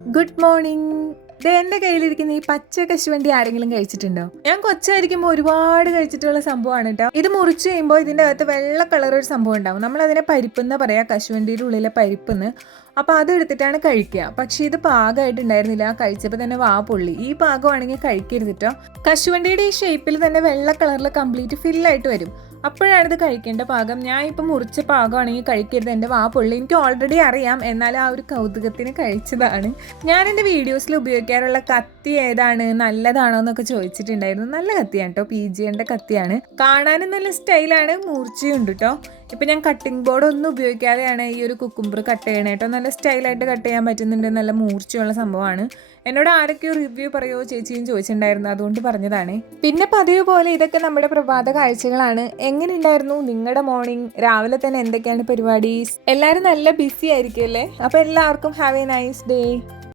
Good morning. എൻ്റെ കയ്യിലിരിക്കുന്ന ഈ പച്ച കശുവണ്ടി ആരെങ്കിലും കഴിച്ചിട്ടുണ്ടോ? ഞാൻ കൊച്ചായിരിക്കുമ്പോൾ ഒരുപാട് കഴിച്ചിട്ടുള്ള സംഭവമാണ് കേട്ടോ. ഇത് മുറിച്ച് കഴിയുമ്പോൾ ഇതിൻ്റെ അകത്ത് വെള്ള കളർ ഒരു സംഭവം ഉണ്ടാവും. നമ്മൾ അതിനെ പരിപ്പെന്ന് പറയാം, കശുവണ്ടിയുടെ ഉള്ളിലെ പരിപ്പെന്ന്. അപ്പോൾ അത് എടുത്തിട്ടാണ് കഴിക്കുക. പക്ഷേ ഇത് പാകമായിട്ടുണ്ടായിരുന്നില്ല. കഴിച്ചപ്പോൾ തന്നെ വാ പൊള്ളി. ഈ പാകമാണെങ്കിൽ കഴിക്കരുത് കേട്ടോ. കശുവണ്ടിയുടെ ഈ ഷേപ്പിൽ തന്നെ വെള്ള കളറിൽ കംപ്ലീറ്റ് ഫില്ലായിട്ട് വരും. അപ്പോഴാണ് ഇത് കഴിക്കേണ്ട പാകം. ഞാൻ ഇപ്പം മുറിച്ച പാകമാണെങ്കിൽ കഴിക്കരുത്, എൻ്റെ വാ പൊള്ളി. എനിക്ക് ഓൾറെഡി അറിയാം, എന്നാലും ആ ഒരു കൗതുകത്തിന് കഴിച്ചതാണ്. ഞാൻ എൻ്റെ വീഡിയോസിൽ ഉപയോഗിക്കാറുള്ള കത്തി ഏതാണ്, നല്ലതാണോ എന്നൊക്കെ ചോദിച്ചിട്ടുണ്ടായിരുന്നു. നല്ല കത്തിയാണ് കേട്ടോ, PGയുടെ കത്തിയാണ്. കാണാനും നല്ല സ്റ്റൈലാണ്, മൂർച്ചയുണ്ട് കേട്ടോ. ഇപ്പം ഞാൻ കട്ടിംഗ് ബോർഡ് ഒന്നും ഉപയോഗിക്കാതെയാണ് ഈ ഒരു കുക്കുംബർ കട്ട് ചെയ്യണേ കേട്ടോ. നല്ല സ്റ്റൈലായിട്ട് കട്ട് ചെയ്യാൻ പറ്റുന്നുണ്ട്, നല്ല മൂർച്ചയുള്ള സംഭവമാണ്. എന്നോട് ആരൊക്കെയോ റിവ്യൂ പറയുമോ ചേച്ചിയും ചോദിച്ചിട്ടുണ്ടായിരുന്നു, അതുകൊണ്ട് പറഞ്ഞതാണ്. പിന്നെ പതിവ് പോലെ ഇതൊക്കെ നമ്മുടെ പ്രഭാത കാഴ്ചകളാണ്. എങ്ങനെ ഉണ്ടായിരുന്നു നിങ്ങളുടെ മോർണിംഗ്? രാവിലെ തന്നെ എന്തൊക്കെയാണ് പരിപാടി? എല്ലാവരും നല്ല ബിസി ആയിരിക്കും അല്ലേ? അപ്പോൾ എല്ലാവർക്കും ഹാവ് എ നൈസ് ഡേ.